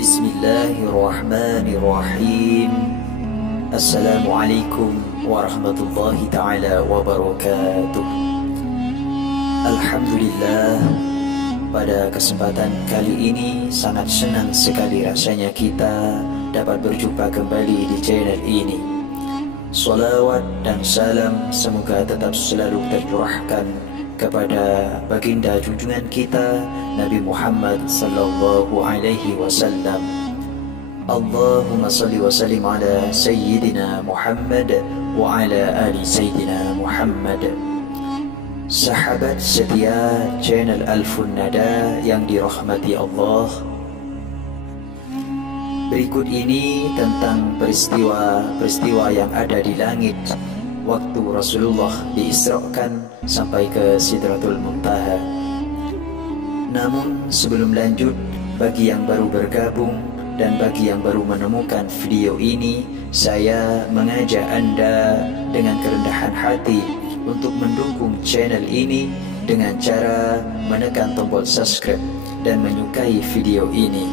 Bismillahirrahmanirrahim. Assalamualaikum warahmatullahi ta'ala wabarakatuh. Alhamdulillah, pada kesempatan kali ini sangat senang sekali rasanya kita dapat berjumpa kembali di channel ini. Salawat dan salam semoga tetap selalu tercurahkan kepada baginda junjungan kita Nabi Muhammad sallallahu alaihi wasallam. Allahumma salli wa sallim ala Sayyidina Muhammad wa ala ali Sayyidina Muhammad. Sahabat setia channel Alfun Nada yang dirahmati Allah, berikut ini tentang peristiwa yang ada di langit waktu Rasulullah diisrakan sampai ke Sidratul Muntaha. Namun sebelum lanjut, bagi yang baru bergabung dan bagi yang baru menemukan video ini, saya mengajak Anda dengan kerendahan hati untuk mendukung channel ini dengan cara menekan tombol subscribe dan menyukai video ini.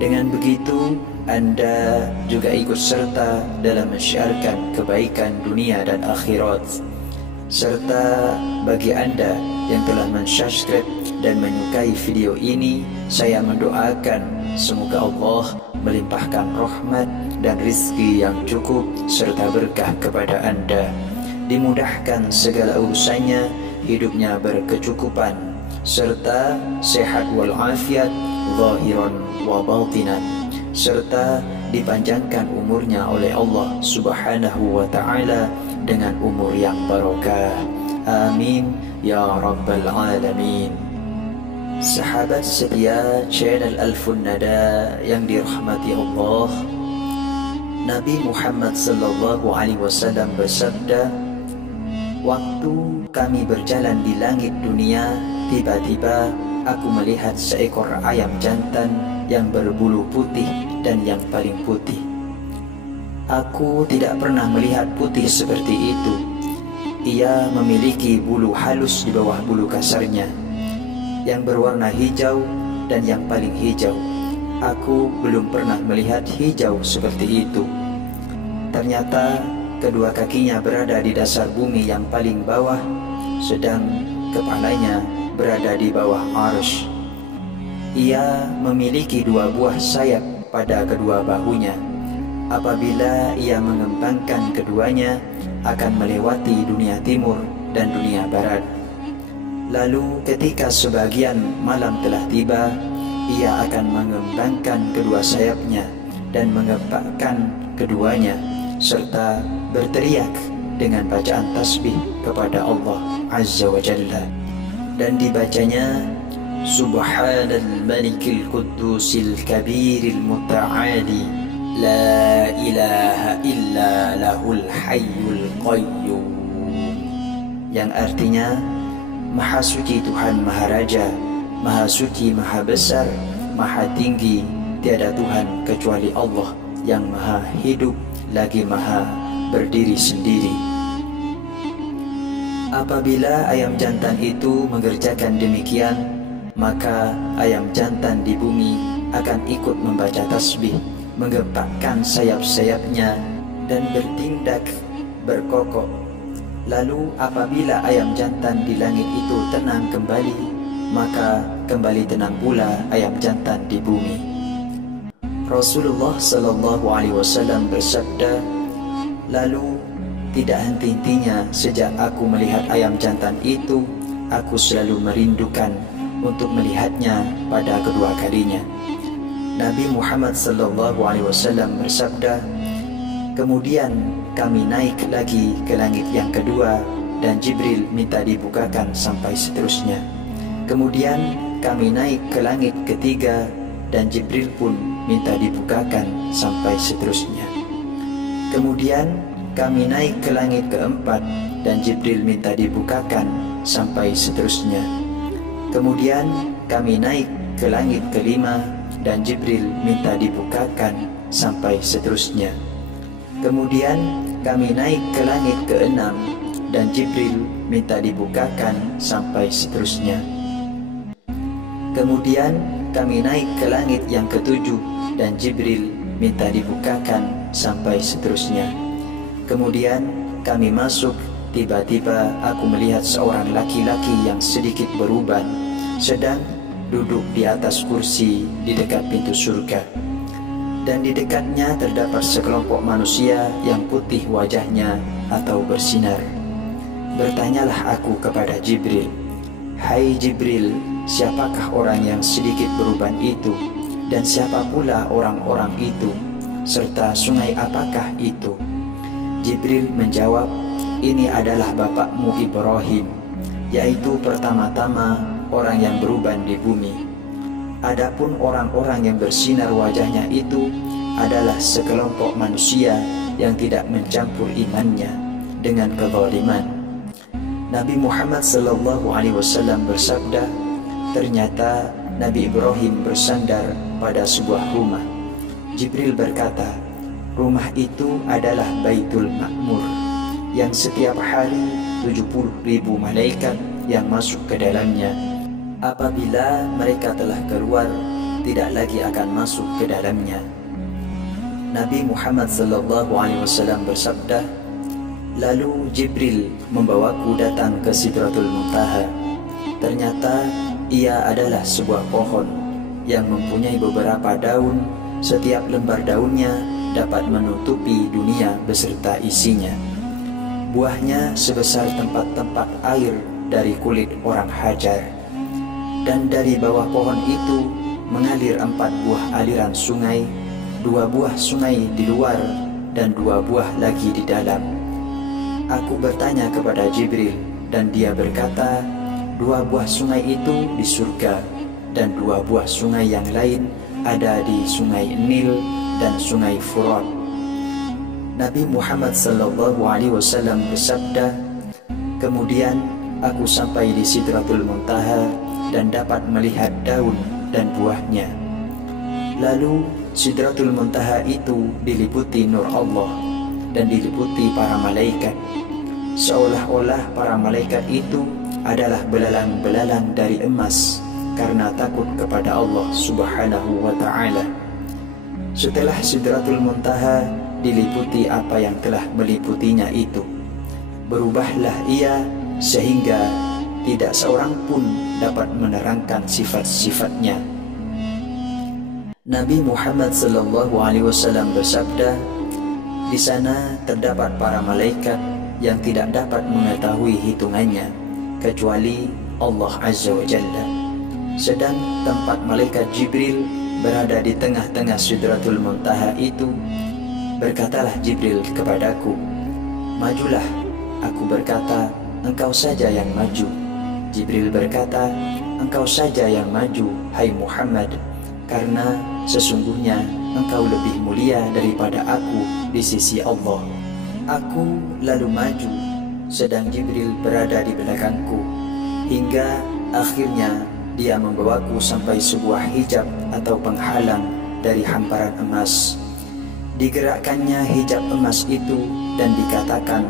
Dengan begitu, Anda juga ikut serta dalam menyiarkan kebaikan dunia dan akhirat. Serta bagi Anda yang telah mensubscribe dan menyukai video ini, saya mendoakan semoga Allah melimpahkan rahmat dan rizki yang cukup serta berkah kepada Anda. Dimudahkan segala urusannya, hidupnya berkecukupan, serta sehat walafiat, zahiran wa batinan, serta dipanjangkan umurnya oleh Allah Subhanahu wa ta'ala dengan umur yang barokah. Amin ya rabbal alamin. Sahabat setia channel Alfun Nada yang dirahmati Allah, Nabi Muhammad sallallahu alaihi wasallam bersabda, waktu kami berjalan di langit dunia, tiba-tiba aku melihat seekor ayam jantan yang berbulu putih dan yang paling putih. Aku tidak pernah melihat putih seperti itu. Ia memiliki bulu halus di bawah bulu kasarnya, yang berwarna hijau dan yang paling hijau. Aku belum pernah melihat hijau seperti itu. Ternyata kedua kakinya berada di dasar bumi yang paling bawah, sedang kepalanya berada di bawah arsy. Ia memiliki dua buah sayap pada kedua bahunya. Apabila ia mengembangkan keduanya, akan melewati dunia timur dan dunia barat. Lalu ketika sebagian malam telah tiba, ia akan mengembangkan kedua sayapnya dan mengepakkan keduanya, serta berteriak dengan bacaan tasbih kepada Allah Azza wa Jalla. Dan dibacanya, Subhanal Malikil Quddusil Kabiril Muta'ali, La ilaha illa lahul hayyul qayyum, yang artinya, Maha suci Tuhan Maha Raja, Maha suci Maha besar, Maha tinggi, tiada Tuhan kecuali Allah yang Maha hidup lagi Maha berdiri sendiri. Apabila ayam jantan itu mengerjakan demikian, maka ayam jantan di bumi akan ikut membaca tasbih, menggepakkan sayap-sayapnya dan bertindak berkokok. Lalu apabila ayam jantan di langit itu tenang kembali, maka kembali tenang pula ayam jantan di bumi. Rasulullah sallallahu alaihi wasallam bersabda, lalu tidak henti-hentinya sejak aku melihat ayam jantan itu, aku selalu merindukan untuk melihatnya pada kedua kalinya. Nabi Muhammad sallallahu alaihi wasallam bersabda, kemudian kami naik lagi ke langit yang kedua dan Jibril minta dibukakan sampai seterusnya. Kemudian kami naik ke langit ketiga dan Jibril pun minta dibukakan sampai seterusnya. Kemudian kami naik ke langit keempat dan Jibril minta dibukakan sampai seterusnya. Kemudian kami naik ke langit kelima dan Jibril minta dibukakan sampai seterusnya. Kemudian kami naik ke langit keenam dan Jibril minta dibukakan sampai seterusnya. Kemudian kami naik ke langit yang ketujuh dan Jibril minta dibukakan sampai seterusnya. Kemudian kami masuk, tiba-tiba aku melihat seorang laki-laki yang sedikit beruban sedang duduk di atas kursi di dekat pintu surga. Dan di dekatnya terdapat sekelompok manusia yang putih wajahnya atau bersinar. Bertanyalah aku kepada Jibril, "Hai Jibril, siapakah orang yang sedikit beruban itu? Dan siapa pula orang-orang itu? Serta sungai apakah itu?" Jibril menjawab, "Ini adalah bapakmu Ibrahim, yaitu pertama-tama orang yang beruban di bumi. Adapun orang-orang yang bersinar wajahnya itu adalah sekelompok manusia yang tidak mencampur imannya dengan kezaliman." Nabi Muhammad SAW bersabda, ternyata Nabi Ibrahim bersandar pada sebuah rumah. Jibril berkata, rumah itu adalah Baitul Ma'mur, yang setiap hari 70.000 malaikat yang masuk ke dalamnya. Apabila mereka telah keluar, tidak lagi akan masuk ke dalamnya. Nabi Muhammad SAW bersabda, lalu Jibril membawaku datang ke Sidratul Muntaha. Ternyata ia adalah sebuah pohon yang mempunyai beberapa daun. Setiap lembar daunnya dapat menutupi dunia beserta isinya. Buahnya sebesar tempat-tempat air dari kulit orang hajar. Dan dari bawah pohon itu mengalir 4 buah aliran sungai, 2 buah sungai di luar dan 2 buah lagi di dalam. Aku bertanya kepada Jibril dan dia berkata, 2 buah sungai itu di surga dan 2 buah sungai yang lain ada di sungai Nil dan sungai Furat. Nabi Muhammad SAW bersabda, kemudian aku sampai di Sidratul Muntaha dan dapat melihat daun dan buahnya. Lalu Sidratul Muntaha itu diliputi nur Allah dan diliputi para malaikat. Seolah-olah para malaikat itu adalah belalang-belalang dari emas karena takut kepada Allah Subhanahu wa ta'ala. Setelah Sidratul Muntaha diliputi apa yang telah meliputinya itu, berubahlah ia sehingga tidak seorang pun dapat menerangkan sifat-sifatnya. Nabi Muhammad SAW bersabda, di sana terdapat para malaikat yang tidak dapat mengetahui hitungannya kecuali Allah Azza wa Jalla. Sedang tempat malaikat Jibril berada di tengah-tengah Sidratul Muntaha itu. Berkatalah Jibril kepadaku, majulah. Aku berkata, engkau saja yang maju. Jibril berkata, engkau saja yang maju, hai Muhammad, karena sesungguhnya engkau lebih mulia daripada aku di sisi Allah. Aku lalu maju, sedang Jibril berada di belakangku, hingga akhirnya dia membawaku sampai sebuah hijab atau penghalang dari hamparan emas. Digerakkannya hijab emas itu dan dikatakan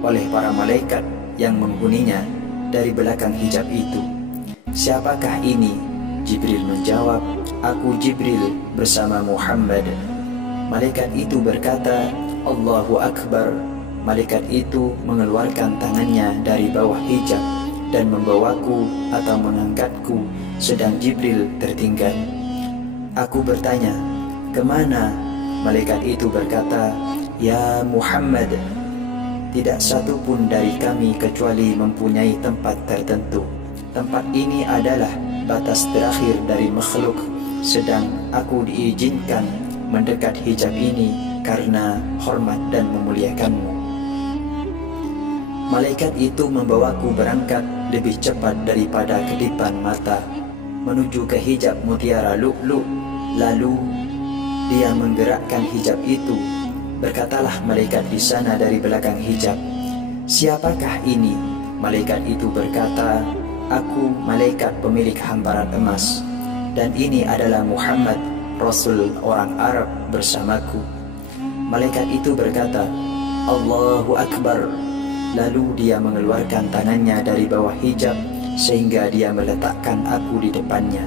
oleh para malaikat yang menghuninya dari belakang hijab itu, siapakah ini? Jibril menjawab, aku Jibril bersama Muhammad. Malaikat itu berkata, Allahu Akbar. Malaikat itu mengeluarkan tangannya dari bawah hijab dan membawaku atau mengangkatku, sedang Jibril tertinggal. Aku bertanya, kemana? Malaikat itu berkata, ya Muhammad, tidak satu pun dari kami kecuali mempunyai tempat tertentu. Tempat ini adalah batas terakhir dari makhluk, sedang aku diizinkan mendekat hijab ini karena hormat dan memuliakanmu. Malaikat itu membawaku berangkat lebih cepat daripada kedipan mata menuju ke hijab mutiara lu'lu'. Lalu dia menggerakkan hijab itu. Berkatalah malaikat di sana dari belakang hijab, siapakah ini? Malaikat itu berkata, aku malaikat pemilik hamparan emas, dan ini adalah Muhammad, Rasul orang Arab bersamaku. Malaikat itu berkata, Allahu Akbar. Lalu dia mengeluarkan tangannya dari bawah hijab sehingga dia meletakkan aku di depannya.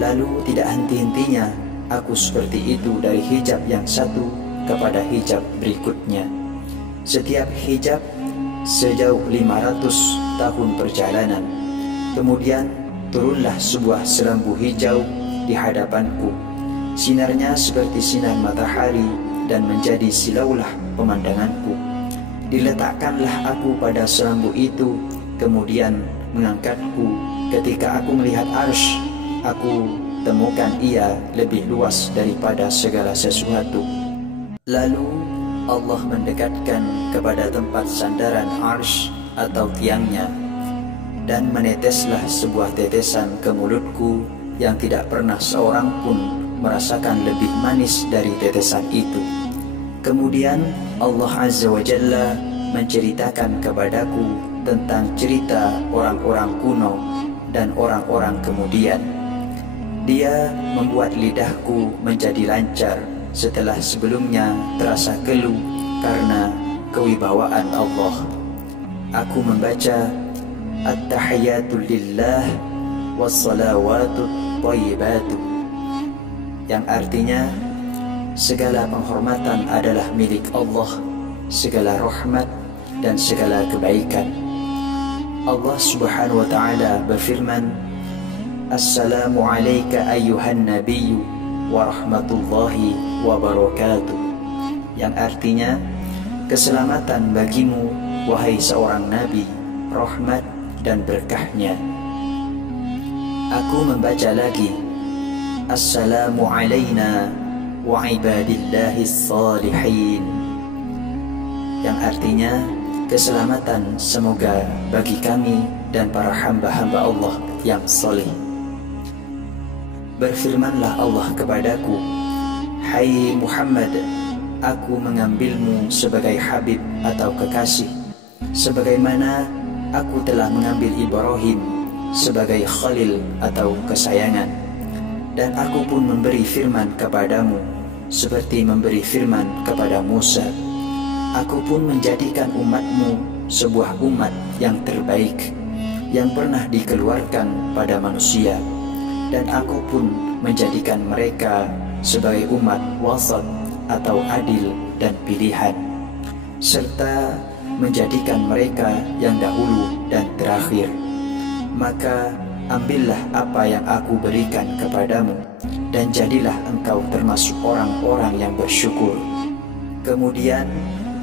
Lalu tidak henti-hentinya aku seperti itu dari hijab yang satu kepada hijab berikutnya. Setiap hijab sejauh 500 tahun perjalanan. Kemudian turunlah sebuah selambu hijau di hadapanku. Sinarnya seperti sinar matahari dan menjadi silaulah pemandanganku. Diletakkanlah aku pada selambu itu, kemudian mengangkatku. Ketika aku melihat arsy, aku temukan ia lebih luas daripada segala sesuatu. Lalu Allah mendekatkan kepada tempat sandaran arsy atau tiangnya, dan meneteslah sebuah tetesan ke mulutku yang tidak pernah seorang pun merasakan lebih manis dari tetesan itu. Kemudian Allah Azza wa Jalla menceritakan kepadaku tentang cerita orang-orang kuno dan orang-orang kemudian. Dia membuat lidahku menjadi lancar setelah sebelumnya terasa keluh karena kewibawaan Allah. Aku membaca At-Tahiyatu Lillah Wassalawatu Thayyibatu, yang artinya segala penghormatan adalah milik Allah, segala rahmat dan segala kebaikan. Allah Subhanahu wa ta'ala berfirman, Assalamu alayka ayyuhan nabiyyu wa rahmatullahi wa barakatuh, yang artinya keselamatan bagimu wahai seorang nabi, rahmat dan berkahnya. Aku membaca lagi Assalamu alayna wa ibadillahis salihin, yang artinya keselamatan semoga bagi kami dan para hamba-hamba Allah yang saleh. Berfirmanlah Allah kepadaku, Hai Muhammad, aku mengambilmu sebagai habib atau kekasih, sebagaimana aku telah mengambil Ibrahim sebagai khalil atau kesayangan. Dan aku pun memberi firman kepadamu seperti memberi firman kepada Musa. Aku pun menjadikan umatmu sebuah umat yang terbaik, yang pernah dikeluarkan pada manusia. Dan aku pun menjadikan mereka sebagai umat wasat atau adil dan pilihan, serta menjadikan mereka yang dahulu dan terakhir. Maka ambillah apa yang aku berikan kepadamu, dan jadilah engkau termasuk orang-orang yang bersyukur. Kemudian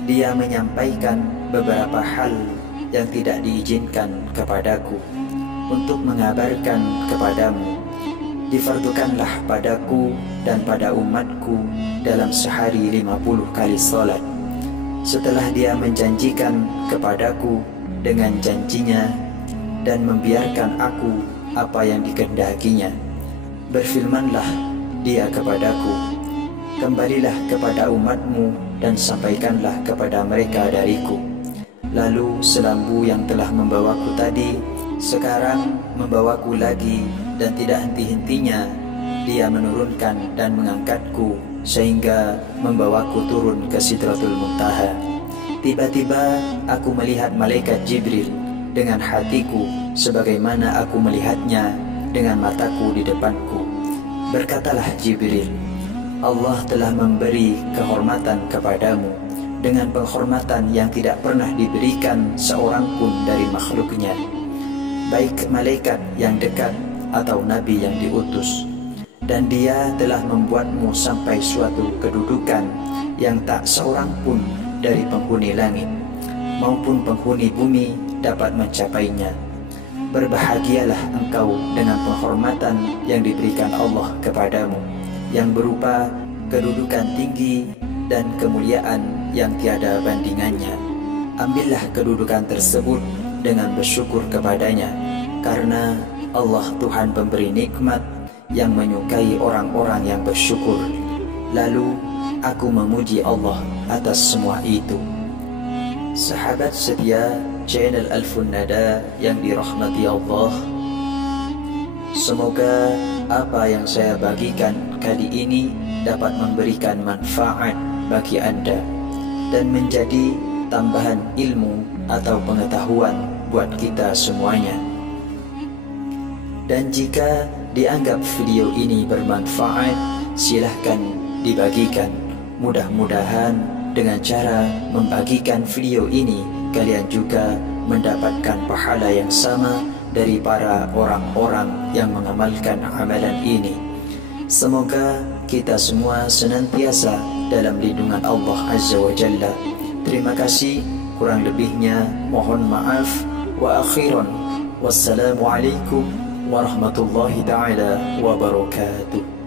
dia menyampaikan beberapa hal yang tidak diizinkan kepadaku untuk mengabarkan kepadamu. Difardukanlah padaku dan pada umatku dalam sehari 50 kali salat. Setelah dia menjanjikan kepadaku dengan janjinya dan membiarkan aku apa yang dikehendakinya, berfirmanlah dia kepadaku, kembalilah kepada umatmu dan sampaikanlah kepada mereka dariku. Lalu selambu yang telah membawaku tadi sekarang membawaku lagi, dan tidak henti-hentinya dia menurunkan dan mengangkatku sehingga membawaku turun ke Sidratul Muntaha. Tiba-tiba aku melihat malaikat Jibril dengan hatiku sebagaimana aku melihatnya dengan mataku di depanku. Berkatalah Jibril, Allah telah memberi kehormatan kepadamu dengan penghormatan yang tidak pernah diberikan seorang pun dari makhluknya, baik malaikat yang dekat atau nabi yang diutus. Dan dia telah membuatmu sampai suatu kedudukan yang tak seorang pun dari penghuni langit maupun penghuni bumi dapat mencapainya. Berbahagialah engkau dengan penghormatan yang diberikan Allah kepadamu, yang berupa kedudukan tinggi dan kemuliaan yang tiada bandingannya. Ambillah kedudukan tersebut dengan bersyukur kepadanya, karena Allah Tuhan pemberi nikmat yang menyukai orang-orang yang bersyukur. Lalu aku memuji Allah atas semua itu. Sahabat setia channel Alfun Nada yang dirahmati Allah, semoga apa yang saya bagikan kali ini dapat memberikan manfaat bagi Anda dan menjadi tambahan ilmu atau pengetahuan buat kita semuanya. Dan jika dianggap video ini bermanfaat, silahkan dibagikan. Mudah-mudahan dengan cara membagikan video ini, kalian juga mendapatkan pahala yang sama dari para orang-orang yang mengamalkan amalan ini. Semoga kita semua senantiasa dalam lindungan Allah Azza wa Jalla. Terima kasih, kurang lebihnya mohon maaf. Wa akhiran, wassalamualaikum warahmatullahi ta'ala wabarakatuh.